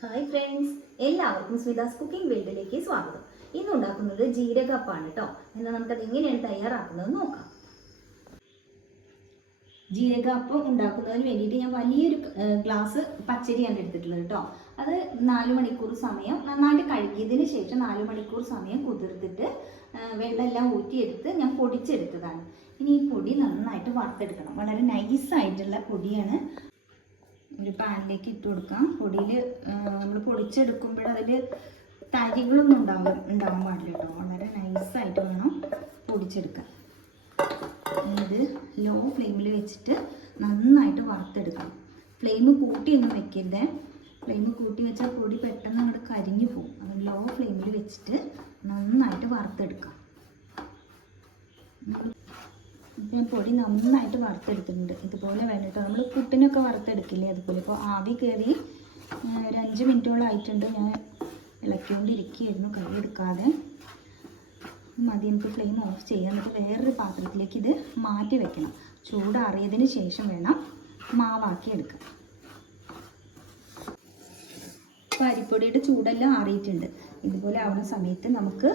Hi friends, എല്ലാവർക്കും സ്മിതാസ് cooking വേൾഡിലേക്ക് സ്വാഗതം. ഇന്ന് ഉണ്ടാക്കുന്നത് ജീരകപ്പാണ് കേട്ടോ. എന്നാൽ നമുക്കത് എങ്ങനെയാണ് തയ്യാറാക്കുന്നത് നോക്കാം. ജീരകപ്പം ഉണ്ടാക്കുന്നതിന് വേണ്ടിയിട്ട് ഞാൻ വലിയൊരു ഗ്ലാസ് പച്ചരിയാണ് എടുത്തിട്ടുള്ളത് കേട്ടോ. അത് 4 മണിക്കൂർ സമയം നന്നായിട്ട് കഴുകിയതിന് ശേഷം 4 മണിക്കൂർ സമയം കുതിർത്തിട്ട് വെള്ളമെല്ലാം ഊറ്റിയെടുത്ത് ഞാൻ പൊടിച്ചെടുത്തതാണ്. ഇനി ഈ പൊടി നന്നായിട്ട് വറുത്തെടുക്കണം. വളരെ നൈസായിട്ടുള്ള പൊടിയാണ്. ഒരു പാനിലേക്ക് ഇട്ട് കൊടുക്കാം. പൊടിയിൽ നമ്മൾ പൊടിച്ചെടുക്കുമ്പോൾ അതിൽ തരികളൊന്നും ഉണ്ടാവാൻ പാടില്ല കേട്ടോ. വളരെ നൈസായിട്ട് വേണം പൊടിച്ചെടുക്കാൻ. ഇത് ലോ ഫ്ലെയിമിൽ വെച്ചിട്ട് നന്നായിട്ട് വറുത്തെടുക്കണം. ഫ്ലെയിം കൂട്ടിയൊന്നും വെക്കരുത്. ഫ്ലെയിം കൂട്ടി വെച്ചാൽ പൊടി പെട്ടെന്ന് അങ്ങോട്ട് കരിഞ്ഞു പോകും. അത് ലോ ഫ്ലെയിമിൽ വെച്ചിട്ട് നന്നായിട്ട് വറുത്തെടുക്കാം. ഇപ്പം പൊടി നന്നായിട്ട് വറുത്തെടുത്തിട്ടുണ്ട്. ഇതുപോലെ വേണ്ടിയിട്ട് നമ്മൾ പുട്ടിനൊക്കെ വറുത്തെടുക്കില്ലേ, അതുപോലെ. ഇപ്പോൾ ആവി കയറി ഒരു 5 മിനിറ്റോളം ആയിട്ടുണ്ട്. ഞാൻ ഇളക്കിക്കൊണ്ടിരിക്കുകയായിരുന്നു, കൈ എടുക്കാതെ. മതി, എനിക്ക് ഫ്ലെയിം ഓഫ് ചെയ്യാം. എന്നിട്ട് വേറൊരു പാത്രത്തിലേക്ക് ഇത് മാറ്റി വെക്കണം. ചൂടാറിയതിന് ശേഷം വേണം മാവാക്കി എടുക്കാൻ. ഇപ്പോൾ അരിപ്പൊടിയുടെ ചൂടെല്ലാം ആറിയിട്ടുണ്ട്. ഇതുപോലെ ആവുന്ന സമയത്ത് നമുക്ക്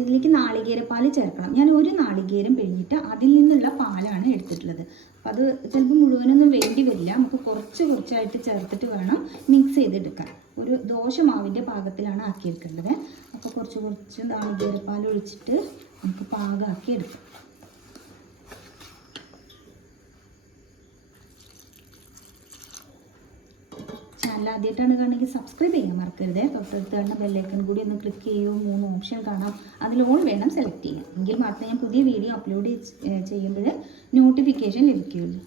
ഇതിലേക്ക് നാളികേരപ്പാൽ ചേർക്കണം. ഞാൻ ഒരു നാളികേരം പിഴിഞ്ഞിട്ട് അതിൽ നിന്നുള്ള പാലാണ് എടുത്തിട്ടുള്ളത്. അപ്പം അത് ചിലപ്പോൾ മുഴുവനൊന്നും വേണ്ടി വരില്ല. നമുക്ക് കുറച്ചായിട്ട് ചേർത്തിട്ട് വേണം മിക്സ് ചെയ്തെടുക്കാൻ. ഒരു ദോശമാവിൻ്റെ പാകത്തിലാണ് ആക്കിയെടുക്കേണ്ടത്. അപ്പോൾ കുറച്ച് നാളികേരപ്പാൽ ഒഴിച്ചിട്ട് നമുക്ക് പാകമാക്കി എടുക്കാം. ചാനൽ ആദ്യമായിട്ടാണ് കാണുമെങ്കിൽ സബ്സ്ക്രൈബ് ചെയ്യാൻ മറക്കരുത്. തൊട്ടടുത്ത് കാണുന്ന ബെല്ലൈക്കൺ കൂടി ഒന്ന് ക്ലിക്ക് ചെയ്യുമോ. 3 ഓപ്ഷൻ കാണാം. അതിൽ ഓൾ വേണം സെലക്ട് ചെയ്യാൻ. എങ്കിൽ മാത്രമേ ഞാൻ പുതിയ വീഡിയോ അപ്ലോഡ് ചെയ്യുമ്പോൾ നോട്ടിഫിക്കേഷൻ ലഭിക്കുകയുള്ളൂ.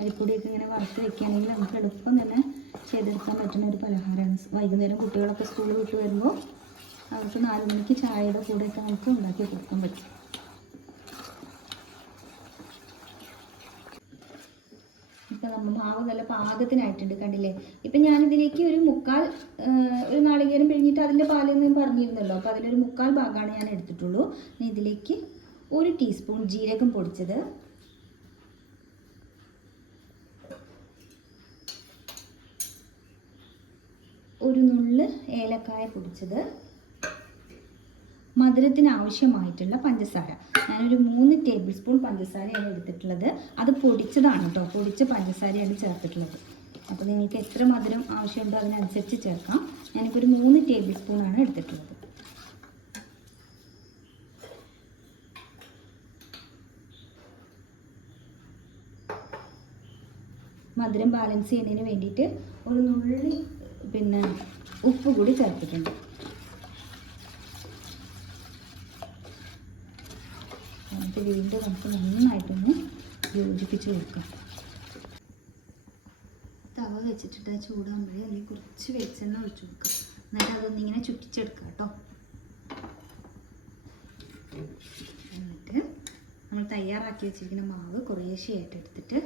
അരിപ്പൊടിയൊക്കെ ഇങ്ങനെ വറുത്ത് വെക്കുകയാണെങ്കിൽ നമുക്ക് എളുപ്പം തന്നെ ചെയ്തെടുക്കാൻ പറ്റുന്ന ഒരു പലഹാരമാണ്. വൈകുന്നേരം കുട്ടികളൊക്കെ സ്കൂൾ വിട്ട് വരുമ്പോൾ അവർക്ക് 4 മണിക്ക് ചായയുടെ കൂടെയൊക്കെ നമുക്ക് ഉണ്ടാക്കി കൊടുക്കാൻ പറ്റും. ഇപ്പം നമ്മൾ മാവ് നല്ല പാകത്തിനായിട്ടുണ്ട്, കണ്ടില്ലേ. ഇപ്പം ഞാനിതിലേക്ക് ഒരു നാളികേരം പിഴിഞ്ഞിട്ട് അതിൻ്റെ പാലെന്ന് പറഞ്ഞിരുന്നല്ലോ. അപ്പോൾ അതിലൊരു 1/4 ഭാഗമാണ് ഞാൻ എടുത്തിട്ടുള്ളൂ. ഇതിലേക്ക് 1 ടീസ്പൂൺ ജീരകം പൊടിച്ചത്, 1 നുള്ള് ഏലക്കായ പൊടിച്ചത്, മധുരത്തിന് ആവശ്യമായിട്ടുള്ള പഞ്ചസാര. ഞാനൊരു 3 ടേബിൾ സ്പൂൺ പഞ്ചസാരയാണ് എടുത്തിട്ടുള്ളത്. അത് പൊടിച്ചതാണ് കേട്ടോ. പൊടിച്ച പഞ്ചസാരയാണ് ചേർത്തിട്ടുള്ളത്. അപ്പോൾ നിങ്ങൾക്ക് എത്ര മധുരം ആവശ്യമുണ്ടോ അതിനനുസരിച്ച് ചേർക്കാം. ഞാനിപ്പോൾ ഒരു 3 ടേബിൾ സ്പൂണാണ് എടുത്തിട്ടുള്ളത്. മധുരം ബാലൻസ് ചെയ്യുന്നതിന് വേണ്ടിയിട്ട് 1 നുള്ളി ഉപ്പ് കൂടി ചേർത്തിട്ടുണ്ട്. എന്നിട്ട് വീണ്ടും നമുക്ക് നന്നായിട്ടൊന്ന് യോജിപ്പിച്ച് വെക്കാം. തവ വെച്ചിട്ട് ചൂടാകുമ്പോഴേ അതിൽ കുറച്ച് വെളിച്ചെണ്ണ ഒഴിച്ചു കൊടുക്കാം. എന്നിട്ട് അതൊന്നിങ്ങനെ ചുറ്റിച്ചെടുക്കാം കേട്ടോ. എന്നിട്ട് നമ്മൾ തയ്യാറാക്കി വെച്ചിരിക്കുന്ന മാവ് കുറേശ്ശെയായിട്ട് എടുത്തിട്ട്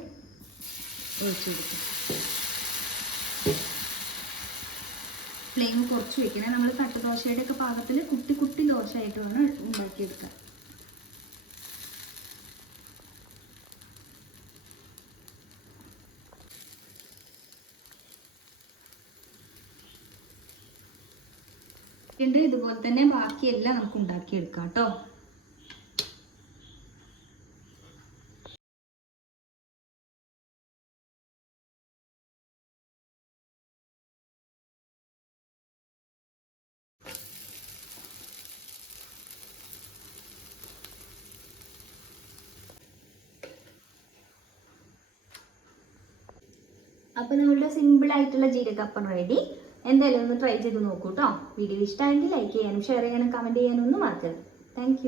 ഒഴിച്ചു കൊടുക്കും. ഫ്ലെയിം കുറച്ച് വയ്ക്കണം. നമ്മൾ തട്ടുദോശയുടെ ഒക്കെ പാകത്തിൽ കുട്ടി ദോശയായിട്ട് വേണം ഉണ്ടാക്കിയെടുക്കാൻ. ഇതുപോലെ തന്നെ ബാക്കിയെല്ലാം നമുക്ക് ഉണ്ടാക്കിയെടുക്കാം കേട്ടോ. അപ്പോൾ നമ്മളുടെ സിമ്പിളായിട്ടുള്ള ജീരകപ്പം റെഡി. എന്തായാലും ഒന്ന് ട്രൈ ചെയ്ത് നോക്കൂ കേട്ടോ. വീഡിയോ ഇഷ്ടമായെങ്കിൽ ലൈക്ക് ചെയ്യാനും ഷെയർ ചെയ്യാനും കമൻറ്റ് ചെയ്യാനും ഒന്നും മറക്കരുത്. താങ്ക്